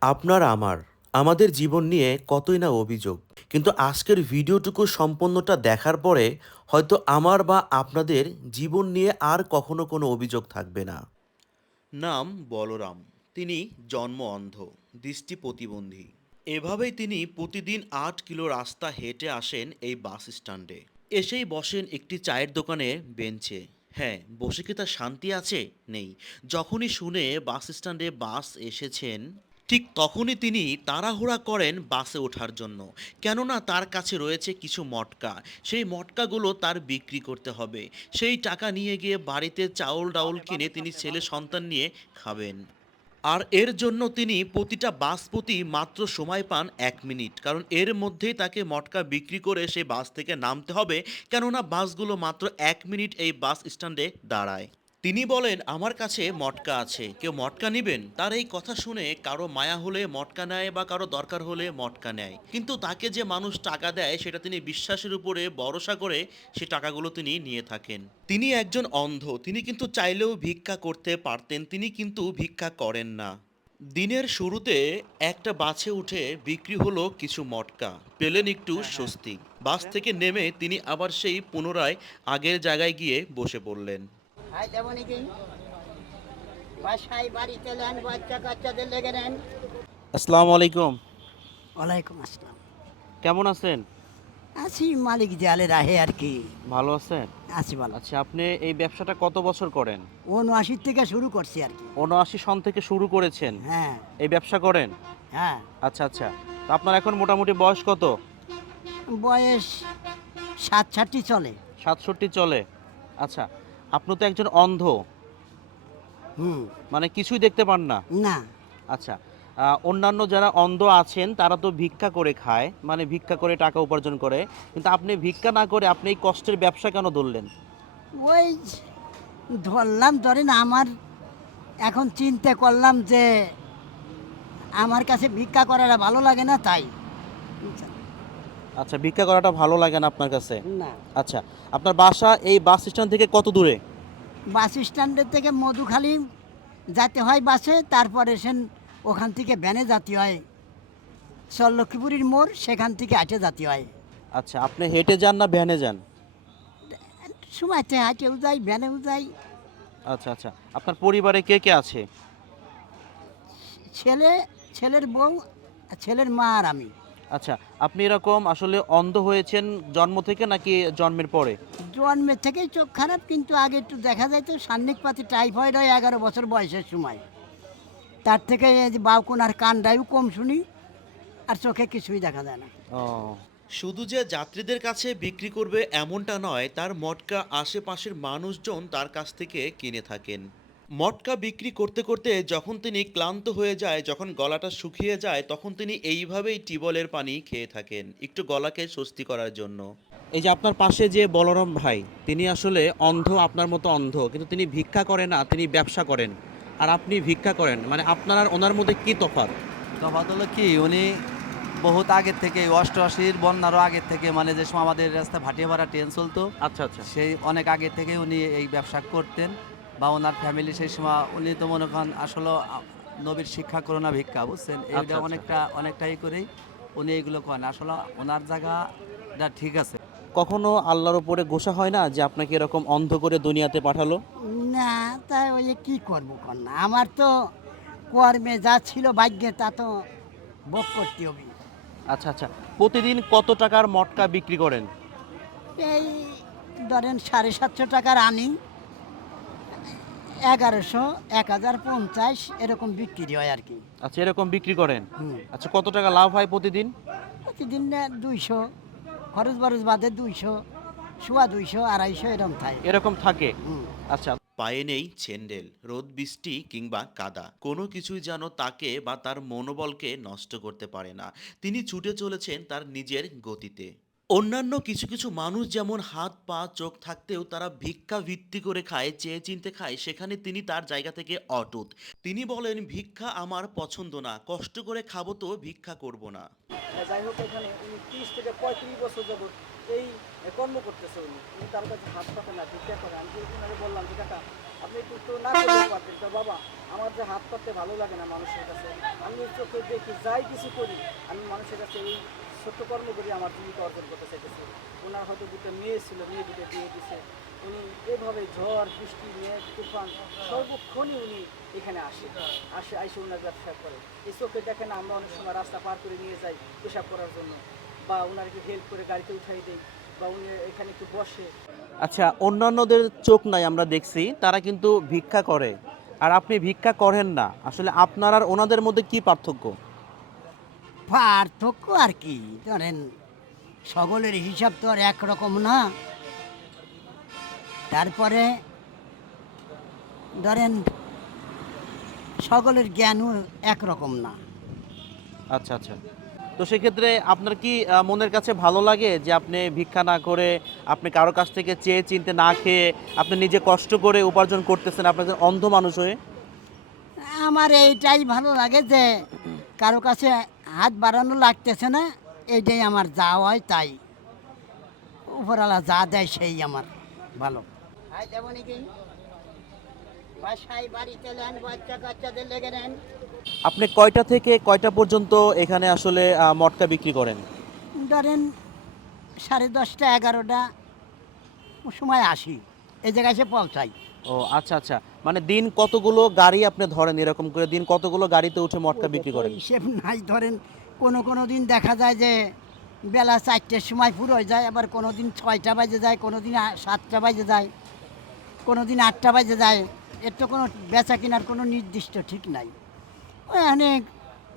আপনার আমার, আমাদের জীবন নিয়ে কতই না অভিযোগ। কিন্তু আজকের ভিডিওটুকু সম্পূর্ণটা দেখার পরে হয়তো আমার বা আপনাদের জীবন নিয়ে আর কখনো কোনো অভিযোগ থাকবে না। নাম বলরাম। তিনি জন্ম অন্ধ, দৃষ্টি প্রতিবন্ধী। এভাবেই তিনি প্রতিদিন আট কিলো রাস্তা হেঁটে আসেন এই বাস স্ট্যান্ডে। এসেই বসেন একটি চায়ের দোকানে বেঞ্চে। হ্যাঁ বসে কি তার শান্তি আছে? নেই। যখনই শুনে বাস স্ট্যান্ডে বাস এসেছেন ঠিক তখনই তিনি তাড়াহুড়া করেন বাসে ওঠার জন্য। কেননা তার কাছে রয়েছে কিছু মটকা। সেই মটকাগুলো তার বিক্রি করতে হবে। সেই টাকা নিয়ে গিয়ে বাড়িতে চাউল ডাউল কিনে তিনি ছেলে সন্তান নিয়ে খাবেন। আর এর জন্য তিনি প্রতিটা বাস প্রতি মাত্র সময় পান এক মিনিট। কারণ এর মধ্যেই তাকে মটকা বিক্রি করে সেই বাস থেকে নামতে হবে। কেননা বাসগুলো মাত্র এক মিনিট এই বাস স্ট্যান্ডে দাঁড়ায়। তিনি বলেন আমার কাছে মটকা আছে। কেউ মটকা নিবেন? তার এই কথা শুনে কারও মায়া হলে মটকা নেয় বা কারও দরকার হলে মটকা নেয়। কিন্তু তাকে যে মানুষ টাকা দেয় সেটা তিনি বিশ্বাসের উপরে ভরসা করে সে টাকাগুলো তিনি নিয়ে থাকেন। তিনি একজন অন্ধ। তিনি কিন্তু চাইলেও ভিক্ষা করতে পারতেন। তিনি কিন্তু ভিক্ষা করেন না। দিনের শুরুতে একটা বাসে উঠে বিক্রি হলো কিছু মটকা। পেলেন একটু স্বস্তি। বাস থেকে নেমে তিনি আবার সেই পুনরায় আগের জায়গায় গিয়ে বসে পড়লেন। হাই যেমন কি বাসায় বাড়িতে নেন বাচ্চা কাচ্চাদের লেগে নেন। আসসালামু আলাইকুম। ওয়ালাইকুম আসসালাম। কেমন আছেন? আছি মালিক জালে রাহে আর কি। ভালো আছেন? আছি ভালো। আচ্ছা আপনি এই ব্যবসাটা কত বছর করেন? উনআশির থেকে শুরু করছি আর কি। উনআশি সন থেকে শুরু করেছেন? হ্যাঁ। এই ব্যবসা করেন? হ্যাঁ। আচ্ছা আচ্ছা। তো আপনার এখন মোটামুটি বয়স কত? বয়স সাত ষাটটি চলে। সাতষট্টি চলে। আচ্ছা আপনি তো একজন অন্ধ। হুম। মানে কিছুই দেখতে পান না। না। আচ্ছা অন্যান্য যারা অন্ধ আছেন তারা তো ভিক্ষা করে খায় মানে ভিক্ষা করে টাকা উপার্জন করে। কিন্তু আপনি ভিক্ষা না করে আপনি এই কষ্টের ব্যবসা কেন ধরলেন? ওই ধরলাম ধরেন আমার এখন চিন্তা করলাম যে আমার কাছে ভিক্ষা করাটা ভালো লাগে না তাই। আচ্ছা ভিক্ষা করাটা ভালো লাগে না আপনার কাছে? না। আচ্ছা আপনার বাসা এই বাস স্ট্যান্ড থেকে কত দূরে? বাস স্ট্যান্ডের থেকে মধুখালী যেতে হয় বাসে তারপরে সেন ওখান থেকে ভ্যানে যেতে হয়। সল্লক্ষীপুরীর মোড় সেখান থেকে হাঁটে যেতে হয়। আচ্ছা আপনি হেঁটে যান না ভ্যানে যান? সময়তে হাঁটেও যাই ভ্যানেও যাই। আচ্ছা আচ্ছা আপনার পরিবারে কে কে আছে? ছেলে ছেলের বউ ছেলের মা আর আমি। আচ্ছা আপনি এরকম আসলে অন্ধ হয়েছেন জন্ম থেকে নাকি জন্মের পরে? জন্মের থেকেই চোখ খারাপ কিন্তু আগে একটু দেখা যায় তো সান্নিক পাতি টাইফয়েড হয় এগারো বছর বয়সের সময়। তার থেকে এই যে বাউকোনার কানটাও কম শুনি আর চোখে কিছুই দেখা যায় না। ও। শুধু যে যাত্রীদের কাছে বিক্রি করবে এমনটা নয় তার মটকা আশেপাশের মানুষজন তার কাছ থেকে কিনে থাকেন। মটকা বিক্রি করতে করতে যখন তিনি ক্লান্ত হয়ে যায় যখন গলাটা শুকিয়ে যায় তখন তিনি এইভাবেই টিবলের পানি খেয়ে থাকেন। একটু গলাকে স্বস্তি করার জন্য। এই যে আপনার পাশে যে বলরাম ভাই তিনি আসলে অন্ধ আপনার মতো অন্ধ কিন্তু তিনি ভিক্ষা করেন না তিনি ব্যবসা করেন। আর আপনি ভিক্ষা করেন মানে আপনার আর ওনার মধ্যে কী তফাৎ? তফাৎ হলো কি উনি বহুত আগের থেকে অষ্টআশির বন্যারও আগের থেকে মানে যে সময় আমাদের রাস্তায় ভাটিয়া ভাড়া ট্রেন চলতো আচ্ছা আচ্ছা। সেই অনেক আগে থেকে উনি এই ব্যবসা করতেন। বা ওনার ফ্যামিলি সেই সময় উনি তো মনে করেন আসলে নবীর শিক্ষা করোনা ভিক্ষা বুঝছেন এইটা আচ্ছা। অনেকটা অনেকটাই করেই উনি এইগুলো করেন। আসলে ওনার জায়গাটা ঠিক আছে। কখনো আল্লাহর উপরে গোসা হয় না যে আপনাকে এরকম অন্ধ করে দুনিয়াতে পাঠালো? না তাই ওই যে কী করব কর না আমার তো কর্মে যা ছিল ভাগ্যে তা তো ভোগ করতে হবে। আচ্ছা আচ্ছা। প্রতিদিন কত টাকার মটকা বিক্রি করেন? এই ধরেন সাড়ে সাতশো টাকার আনি। এগারোশো এক হাজার পঞ্চাশ এরকম বিক্রি হয় আর কি। আচ্ছা এরকম বিক্রি করেন? আচ্ছা কত টাকা লাভ হয় প্রতিদিন? প্রতিদিন দুইশো। খরচ বরচ বাদে দুইশো শোয়া দুইশো আড়াইশো এরকম থাকে। এরকম থাকে? আচ্ছা। পায়ে নেই ছেন্ডেল রোদ বৃষ্টি কিংবা কাদা। কোনো কিছুই যেন তাকে বা তার মনোবলকে নষ্ট করতে পারে না। তিনি ছুটে চলেছেন তার নিজের গতিতে। অন্যান্য কিছু কিছু মানুষ যেমন হাত, পা, চোখ থাকতেও তারা ভিক্ষা ভিত্তি করে খায়, চেয়ে চিনতে খায়, সেখানে তিনি তার জায়গা থেকে অটুট। তিনি বলেন, ভিক্ষা আমার পছন্দ না, কষ্ট করে খাব তো ভিক্ষা করব না। যাই হোক, এখানে উনি ত্রিশ থেকে পঁয়ত্রিশ বছর যাবত এই কর্ম করতেছে উনি। উনি তার কাছে হাত পাতে না, ভিক্ষা করে। আমি ওনারে বললাম, যে কাকা, আপনি একটু তো না করতে পারতেন। তো বাবা, আমার যে হাত পাততে ভালো লাগে না মানুষের কাছে, আমি চোখে দেখি, যাই কিছু করি, আমি মানুষের কাছে এই ছোট্ট কর্ম করি আমার জীবিকা অর্জন করতে চাইতেছি, ওনার হয়তো দুটো মেয়ে ছিল, মেয়ে দুটো বিয়ে দিছে। উনি এভাবে ঝড়, বৃষ্টি মেঘ তুফান, সর্বক্ষণই উনি এখানে আসে আসে, আইসে ওনার ব্যবসা করে। এই চোখে দেখেন আমরা অনেক সময় রাস্তা পার করে নিয়ে যাই পেশাব করার জন্য, বা ওনার একটু হেল্প করে গাড়িতে উঠাই দেই, বা উনি এখানে একটু বসে। আচ্ছা অন্যান্যদের চোখ নাই আমরা দেখছি, তারা কিন্তু ভিক্ষা করে। আর আপনি ভিক্ষা করেন না। আসলে আপনার আর ওনাদের মধ্যে কি পার্থক্য? পার্থক্য আর কি। ধরেন সকলের হিসাব তো আর একরকম না। তারপরে ধরেন সকলের জ্ঞানও একরকম না। আচ্ছা আচ্ছা। তো সেক্ষেত্রে আপনার কি মনের কাছে ভালো লাগে যে আপনি ভিক্ষা না করে আপনি কারও কাছ থেকে চেয়ে চিনতে না খেয়ে আপনি নিজে কষ্ট করে উপার্জন করতেছেন আপনি একজন অন্ধ মানুষ হয়ে? আমার এইটাই ভালো লাগে যে কারও কাছে হাত বাড়ানো লাগতেছে না এইটাই আমার যা হয় তাই। উপরওয়ালা যা দেয় সেই আমার ভালো। বাসায় বাড়িতে নেন বাচ্চা কাচ্চাদের লেগে নেন। আপনি কয়টা থেকে কয়টা পর্যন্ত এখানে আসলে আহ, মটকা বিক্রি করেন? ধরেন সাড়ে দশটা এগারোটা সময় আসি। এই জায়গায় এসে পৌঁছাই। ও আচ্ছা আচ্ছা। মানে দিন কতগুলো গাড়ি আপনি ধরেন এরকম করে? দিন কতগুলো গাড়িতে উঠে মটকা বিক্রি করেন? হিসেব নাই। ধরেন কোনো কোনো দিন দেখা যায় যে বেলা চারটের সময় পুরো হয়ে যায় আবার কোনো দিন ছয়টা বাজে যায় কোনো দিন সাতটা বাজে যায় কোনো দিন আটটা বাজে যায়। এর তো কোনো বেচা কেনার কোনো নির্দিষ্ট ঠিক নাই। ওই অনেক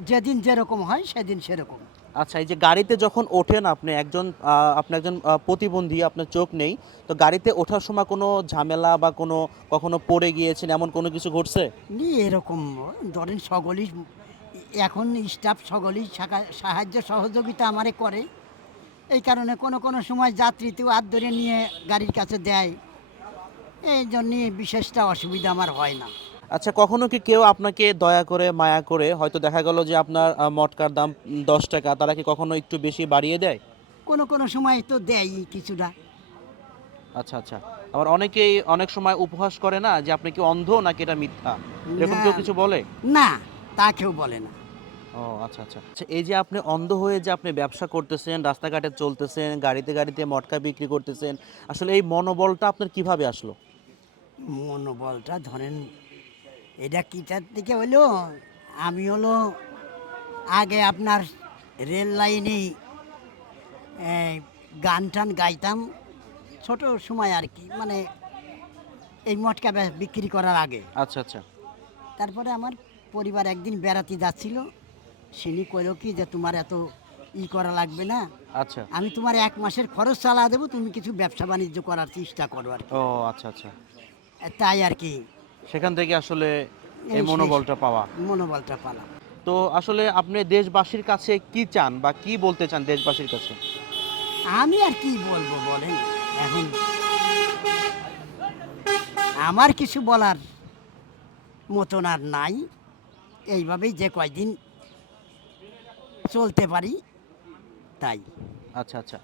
যেদিন যেরকম হয় সেদিন সেরকম। আচ্ছা এই যে গাড়িতে যখন ওঠেন আপনি, একজন আপনি একজন প্রতিবন্ধী, আপনার চোখ নেই, তো গাড়িতে ওঠার সময় কোনো ঝামেলা বা কোনো কখনো পড়ে গিয়েছেন, এমন কোনো কিছু ঘটছে? নি, এরকম, ধরেন সকলেই, এখন স্টাফ সকলেই সাকা- সাহায্য সহযোগিতা আমারে করে। এই কারণে কোনো কোনো সময় যাত্রীতেও হাত ধরে নিয়ে গাড়ির কাছে দেয়। এই জন্যে বিশেষটা অসুবিধা আমার হয় না। আচ্ছা কখনো কি কেউ আপনাকে দয়া করে মায়া করে হয়তো দেখা গেল যে আপনার মটকার দাম দশ টাকা তারা কি কখনো একটু বেশি বাড়িয়ে দেয়? কোনো কোনো সময় তো দেয়ই কিছুটা। আচ্ছা আচ্ছা। আবার অনেকেই অনেক সময় উপহাস করে না যে আপনি কি অন্ধ নাকি এটা মিথ্যা? এরকম কেউ কিছু বলে? না তা কেউ বলে না। ও আচ্ছা আচ্ছা। আচ্ছা এই যে আপনি অন্ধ হয়ে যে আপনি ব্যবসা করতেছেন রাস্তাঘাটে চলতেছেন গাড়িতে গাড়িতে মটকা বিক্রি করতেছেন আসলে এই মনোবলটা আপনার কীভাবে আসলো? মনোবলটা ধরেন এটা কিটার থেকে হলো আমি হলো আগে আপনার রেল লাইনে গান টান গাইতাম ছোট সময় আর কি মানে এই মটকা বিক্রি করার আগে। আচ্ছা আচ্ছা। তারপরে আমার পরিবার একদিন বেড়াতে যাচ্ছিল সিনি কইল কি যে তোমার এত ই করা লাগবে না। আচ্ছা। আমি তোমার এক মাসের খরচ চালা দেবো তুমি কিছু ব্যবসা বাণিজ্য করার চেষ্টা করো আর কি। ও আচ্ছা আচ্ছা। তাই আর কি। সেখান থেকে আসলে এই মনোবলটা পাওয়া। মনোবলটা পালাম। তো আসলে আপনি দেশবাসীর কাছে কি চান বা কি বলতে চান দেশবাসীর কাছে? আমি আর কি বলব বলেন? এখন আমার কিছু বলার মতন আর নাই। এইভাবেই যে কয়দিন চলতে পারি তাই। আচ্ছা আচ্ছা।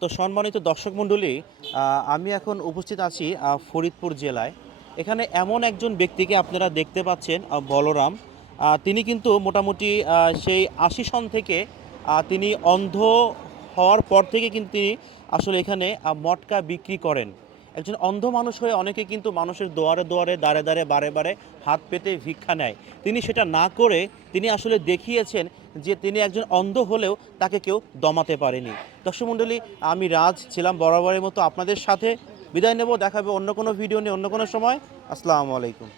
তো সম্মানিত দর্শক মণ্ডলী আমি এখন উপস্থিত আছি ফরিদপুর জেলায়। এখানে এমন একজন ব্যক্তিকে আপনারা দেখতে পাচ্ছেন বলরাম। তিনি কিন্তু মোটামুটি সেই আশি সন থেকে তিনি অন্ধ হওয়ার পর থেকে কিন্তু তিনি আসলে এখানে মটকা বিক্রি করেন। একজন অন্ধ মানুষ হয়ে অনেকে কিন্তু মানুষের দোয়ারে দোয়ারে, দাঁড়ে দাঁড়ে, বারে বারে হাত পেতে ভিক্ষা নেয়। তিনি সেটা না করে তিনি আসলে দেখিয়েছেন যে তিনি একজন অন্ধ হলেও তাকে কেউ দমাতে পারেনি। দর্শক মণ্ডলী, আমি রাজ ছিলাম বরাবরের মতো আপনাদের সাথে। বিদায় নেব দেখাবে অন্য কোনো ভিডিও নিয়ে অন্য কোনো সময়। আসসালামু আলাইকুম।